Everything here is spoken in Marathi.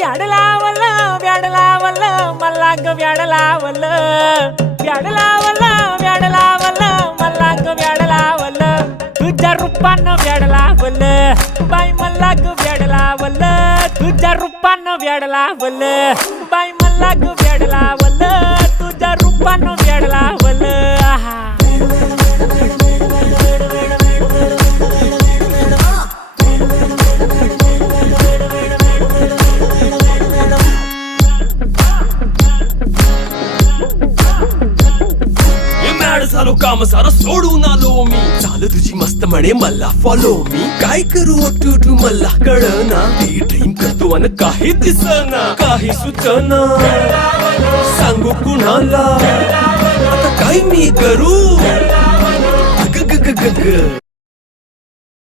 व्याड लावलं व्याड लावलं मला ग व्याड लावलं व्याड लावलं व्याड लावलं मला ग व्याड लावलं तुझ्या रूपानं व्याड लावलं बाई मला ग व्याड लावलं तुझ्या रूपानं व्याड लावलं बाई मला ग व्याड लावलं तुझ्या रूपानं व्याड लावलं आहा झालो काम सारं सोडून आलो मी चाल तुझी मस्त म्हणे मला फॉलो मी काय करू टू मला कळना ती ड्रीम करतो आणि काही दिसना काही सुचना सांगू कुणाला आता काय मी करू ग ग ग ग ग